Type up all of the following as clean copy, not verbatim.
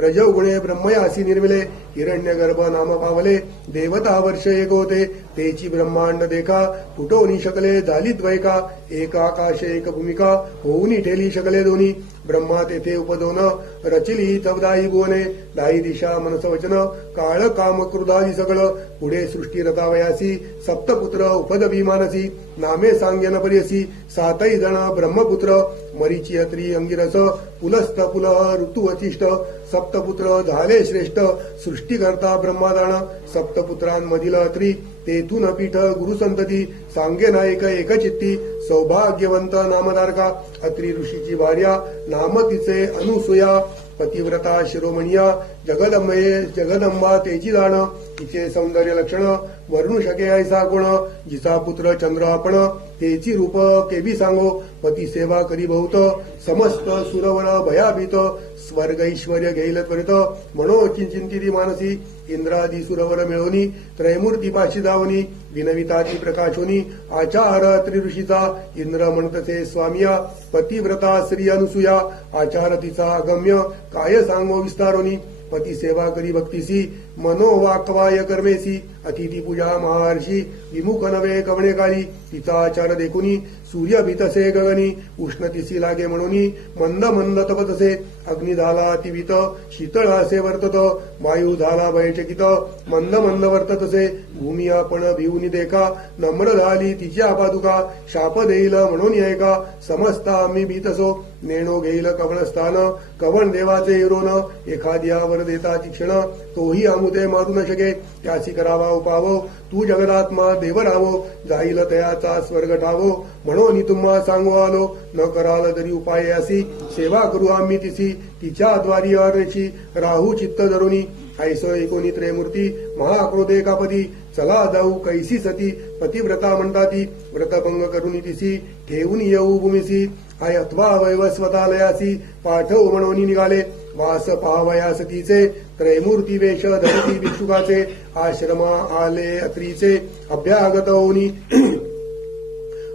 रजोगुणे ब्रह्मयासी निर्मिले हिरण्यगर्भ नाम पावले देवता वर्ष एक होते तेची ब्रह्मांड देखा फुटोनी शकले झाली द्वैका एक आकाश एक भूमिका होऊनी ठेली शकले दोन्ही ब्रह्मा तेथे उपदोन रचिली चौदाही भुवने दाही दिशा मनस वचन काळ काम क्रुधाली सगळं पुढे सृष्टी रतावयासी सप्तपुत्र उपदवी मानसी नामे सांग्यन पर्यसी सातही जण ब्रह्मपुत्र मरीची अत्री अंगिरस पुलस्त पुलह ऋतू वचिष्ठ सप्तपुत्र झाले श्रेष्ठ सृष्टीकर्ता ब्रह्मादान सप्तपुत्रांमधील अत्री तेथून पीठ गुरुसंतती सांगे नायक एकचित्ती सौभाग्यवंत नामधारका अत्री ऋषीची भार्या नाम तिचे अनुसूया पतिव्रता शिरोमणिया जगदंबा तेची दान तिचे सौंदर्य लक्षण वर्णू शके ऐसा गुण जिचा पुत्र चंद्र आपण तेची रूप केबी सांगो पती सेवा करी बहुत समस्त सुरवर भयाभीत स्वर्ग ऐश्वर्य घेईल त्वरित म्हणो चिंतिती मानसी इंद्रादी सुरवर मिळवणी त्रयमूर्ती पाशी धावणी विनविताती प्रकाशोनी आचार त्रि ऋषीचा इंद्र म्हणतसे स्वामिया पतिव्रता श्री अनुसूया आचार तिचा अगम्य काय सांगो विस्तारोनी पती सेवा करी भक्तीसी मनोवाक्वाय कर्मेसी अतिथी पूजा महार्षी विमुख नवे कवणे काळी तिचा आचार देखुनी सूर्य भीतसे गगनी उष्णतिसी लागे म्हणूनी मंद मंद तपतसे अग्नी झाला अतिवित शीतळ असे वर्तत वायू झाला भयचकित मंद मंद वर्ततसे भूमी आपण भिवूनी देखा नम्र झाली तिच्या पादुका शाप देईल म्हणून ऐका समस्त आम्ही भीतसो नेणो घेईल कवण स्थान कवण देवाचे हिरोन एखाद्यावर देता क्षण तोही अमुते मारू न शके त्यासी करावा उपावो तू जगदात्मा देव रावो जाईल तयाचा स्वर्ग ठावो म्हणून तुम्हा सांगू आलो न कराल तरी उपाय यासी सेवा करू आम्ही तिसी तिच्या द्वारी अर्णशी राहू चित्त धरुनी ऐसो एकोनी त्रयमूर्ती महाक्रोधे कापती चला जाऊ कैसी सती पतिव्रता म्हणताती व्रतभंग करुनी तिसी ठेवून येऊ भूमिसी आय अथवा वैवस्वतालयासी पाठव म्हणून निघाले वास पाहावया सतीचे त्रयमूर्ती वेश धरती भिक्षुकाचे आश्रमा आले अत्रीचे अभ्यागत होनी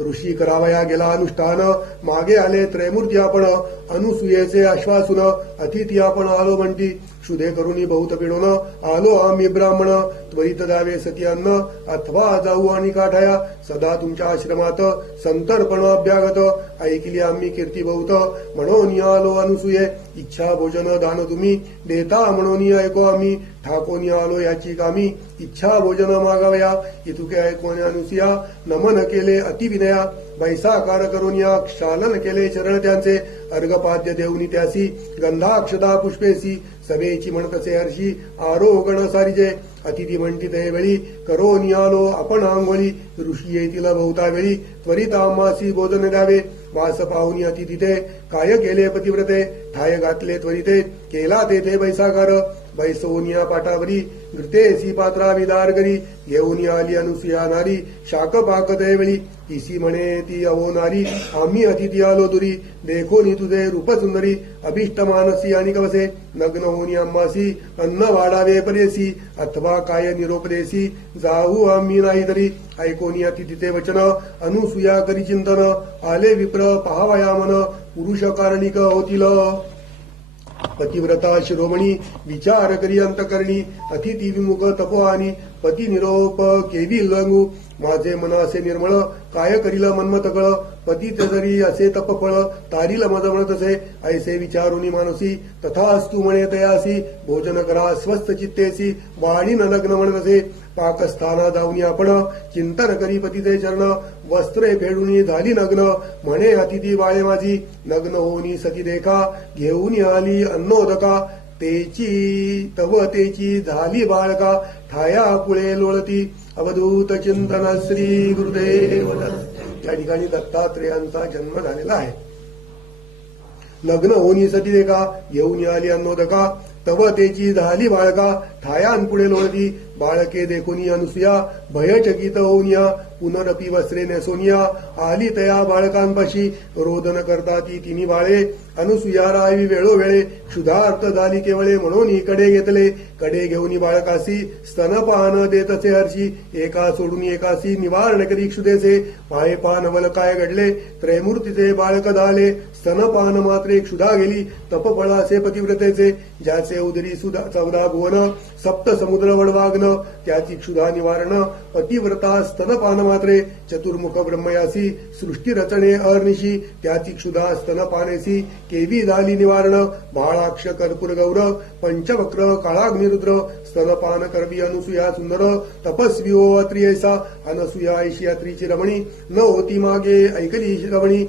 ऋषी करावया गेला अनुष्ठान मागे आले त्रयमूर्ती आपण अनुसूयेचे आश्वासून अतिथी आपण आलो म्हणती क्षुधे करुनी बहुत पिडोन आलो आम्ही ब्राह्मण त्वरित द्यावे सती अन्न अथवा जाऊ आणि काठाया सदा तुमच्या आश्रमात संतर्पण अभ्यागत ऐकली आम्ही कीर्ती बहुत म्हणून आलो अनुसूये इच्छा भोजन दान तुम्ही देता म्हणून ऐको आम्ही ठाकोनी आलो याची कामी इच्छा भोजन मागावया इतुके ऐकोने अनुसूया नमन केले अतिविनया बैसाकार करून या क्षालन केले चरण त्यांचे अर्घपाद्य देऊनी त्यासी गंधाक्षदा पुष्पेसी सभेची म्हणतसे हर्षी आरोगण सारिजे अतिथी म्हणती ते वेळी करोनी आलो आपण आंघोळी ऋषी येतील बहुता वेळी त्वरित आम्हासी भोजन द्यावे वास पाहुनी अतिथी ते काय केले पतिव्रते ठाय घातले त्वरिते केला तेथे बैसाकार बैसोनिया पाटावरी घृतेसी पात्रा विदार करी घेऊन आली अनुसूया नारी शाक पाक देवेळी तिसी म्हणे ती अवो नारी आम्ही अतिथी आलो दुरी देखोनी तुझे रूप सुंदरी अभिष्ट मानसी आणि कवसे नग्न होनी आम्हासी अन्न वाढावे परेसी अथवा काय निरोप देसी जाऊ आम्ही नाही तरी ऐकोनी अतिथीचे वचन अनुसूया करी चिंतन आले विप्र पहावया मन पुरुष कारणिक होतील पतिव्रता शिरोमणी विचार करी अंतकरणी अतिथी विमुख तपोहानी पती निरोप केवी लंगू माझे मन असे निर्मळ काय करील मनमत कळ पती ते जरी असे तपफळ तारील मद म्हणतसे ऐसे विचारुनी मानसी तथास्तु म्हणे तयासी भोजन करा स्वस्थ चित्तेसी वाणी न लग्न म्हणतसे पाकस्थाना जाऊनी आपण चिंतन करी पतीचे चरण वस्त्रे फेडूनी झाली नग्न म्हणे अतिथी वाळे माझी नग्न होऊनी सती देखा घेऊन आली अन्नोदका तेची झाली बाळका ठाया पुळे लोळती अवधूत चिंतन श्री गुरुदेव या ठिकाणी दत्तात्रेयांचा जन्म झालेला आहे लग्न होनी सती देखा घेऊन आली अन्नोदका तव तेची झाली बाळका ठायान पुढे लोळती बाळके देखुनी अनुसूया भयचकित होऊनिया पुनरपी वस्त्रे नेसोनिया आली तया बाळकांपाशी रोदन करता ती तिन्ही बाळे अनुसुया राहावी वेळोवेळे क्षुधार्थ झाली केवळे म्हणून कडे घेतले कडे घेऊन बाळकासी स्तनपान देत असे हर्षी एका सोडून एकासी निवारण करी क्षुदेचे पाये पान वल काय घडले त्रयमूर्तीचे बाळक झाले स्तनपान मात्रे क्षुधा गेली तपफळाचे पतिव्रतेचे ज्याचे उदरी 14 भुवन सप्त समुद्र वडवाग्न त्याची क्षुधा निवारण पतिव्रता स्तनपान मात्रे चतुर्मुख ब्रह्मयासी सृष्टी रचणे अर्निशी त्याची क्षुधा स्तनपानेसी केवी झाली निवारण बाळाक्ष कर्पूर गौर पंचवक्र काळाग्निरुद्र स्तनपान करवी अनुसुया सुंदर तपस्वी ओ अत्रियसा अनसुया ऐशियात्रीची रमणी न होती मागे ऐकली रमणी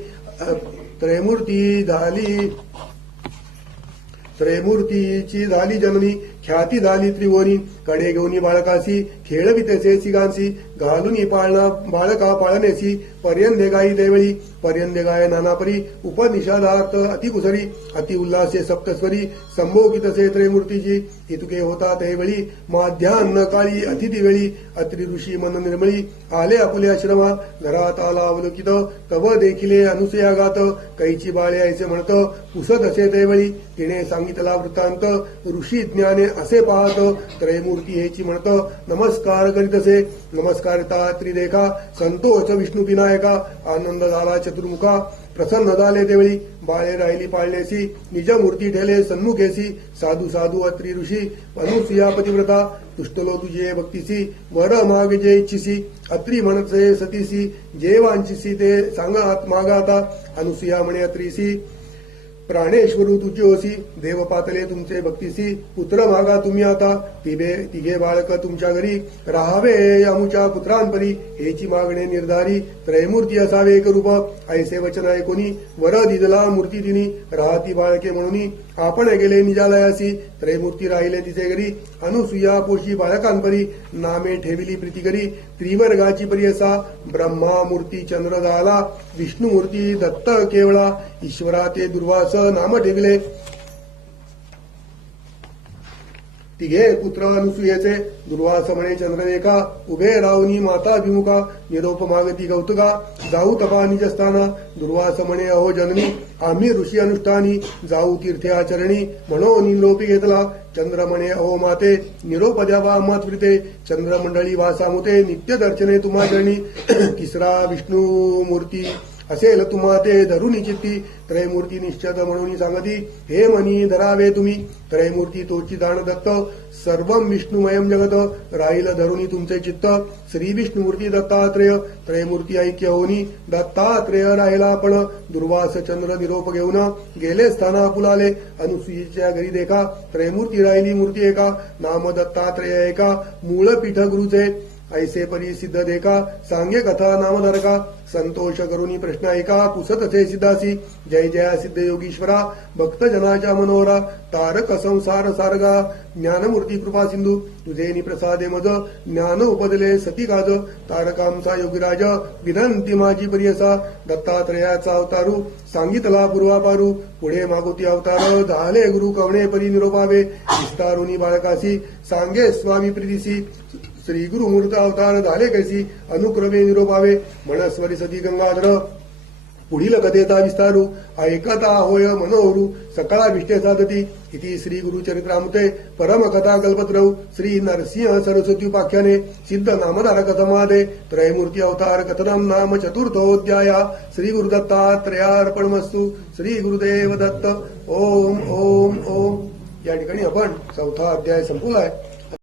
त्रयमूर्तीची झाली जननी ख्याती झाली त्रिभुवनी कडे घेऊन बाळकासी खेळवितेचे सिगांसी घालून पाळणा बाळका पाळणेसी पर्यंदे गाई देवळी पर्यंदे गाय नानापरी उपनिषादार्थ अतिकुसरी अति उल्हासे सप्तस्वरी संभोगितसे त्रयमूर्तीची इतके होता त्यावेळी माध्यान्न काळी अतिथीवेळी अत्रि ऋषी मन निर्मळी आले आपुले आश्रमात घरात आला अवलोकित तव देखिले अनुसयागात कैची बाळे ऐसे म्हणत पुसत असे त्यावेळी तिने सांगितला वृत्तांत ऋषी ज्ञाने असे पाहत त्रयमूर्ती हेची म्हणत नमस्कार करीत असे नमस्कारिता त्रिदेखा संतोष विष्णू विनायका आनंद झाला चतुर्मुखा प्रसन्न झाले त्यावेळी बाळे राहिली पाळण्यासी निजमूर्ती ठेले सन्मुखेसी साधू साधू अत्रि ऋषी अनुसुया पतिव्रता तुष्टलो तुझे भक्तीसी वर माग जे इच्छिसी अत्रि म्हणसे सतीसी जे वांछिसी ते सांगा मागा आता अनुसुया म्हणे अत्रीसी प्राणेश्वरू तुझी होसी देव पातले तुमचे भक्तीसी पुत्र मागा तुम्ही आता तिघे बाळक तुमच्या घरी राहावे अमुच्या पुत्रांपरी हेची मागणे निर्धारी त्रयमूर्ती असावे एक रूप ऐसे वचन आहे कोणी वर दिदला मूर्ती दिनी राहती बाळके म्हणून आपण गेले निजालयासी त्रयमूर्ती राहिले तिचे घरी अनुसुया पोशी बाळकांपरी नामे ठेविली प्रीती करी त्रिवर्गाची परी असा ब्रह्मा मूर्ती चंद्र झाला विष्णू मूर्ती दत्त केवळा ईश्वरा ते दुर्वास नाम ठेविले तिघे पुत्र अनुसुयेचे दुर्वास म्हणे चंद्ररेखा उभे राहुनी माता विमुखा निरोप मागती कौतुका जाऊ तपा निजस्थाना दुर्वास म्हणे अहो जननी आम्ही ऋषी अनुष्ठानी जाऊ तीर्थे आचरणी म्हणो निरोपी घेतला चंद्र म्हणे अहो माते निरोप द्यावा मातृते चंद्रमंडळी वासामुते नित्य दर्शने तुम्हा चरणी तिसरा विष्णू मूर्ती असेल तुम्हा ते धरुनी चित्ती त्रयमूर्ती निश्चित म्हणून सांगती हे मनी धरावे तुम्ही त्रयमूर्ती तोची दान दत्त सर्वम विष्णुमयम जगत राहील धरुनी तुमचे चित्त श्री विष्णुमूर्ती दत्तात्रेय त्रयमूर्ती ऐक्य होनी दत्तात्रेय राहिला पण दुर्वास चंद्र निरोप घेऊन गेले स्थाना पुलाले अनुसुयेच्या घरी देखा त्रयमूर्ती राहिली मूर्ती एका नाम दत्तात्रेय एका मूळ पीठ गुरुचे ऐसे परी सिद्ध देखा सांगे कथा नामधारका संतोष करुनी प्रश्न ऐका पुसत असे सिद्धासी जय जय सिद्ध योगीश्वरा भक्तजनाच्या मनोहरा तारक संसार सारगा ज्ञानमूर्ती कृपा सिंधू तुझे निप्रसादे मज ज्ञान उपदले सती काज तारकांचा योगीराज विनंती माझी परियसा दत्तात्रयाचा अवतारू सांगितला पूर्वापारू पुढे मागोती अवतार झाले गुरु कवणे परी निरोपावे विस्तारुनी बाळकासी सांगे स्वामी प्रीतीसी श्री गुरुमूर्त अवतार झाले कैसी अनुक्रमे निरोपावे म्हणस्वरी सती गंगाधर पुढील कथेचा विस्तारू ऐकता होय मनोहरू सकाळा विष्टे साधती इति श्री गुरुचरित्रामृते परमकथा कल्पत्रौ श्री नरसिंह सरस्वती उपाख्याने सिद्ध नामधारक समाधे त्रयमूर्ती अवतार कथनम नाम चतुर्थोऽध्याय श्री गुरुदत्तात्रयार्पणमस्तु श्री गुरुदेव दत्त ओम ओम ओम या ठिकाणी आपण 4था अध्याय संपवलाय.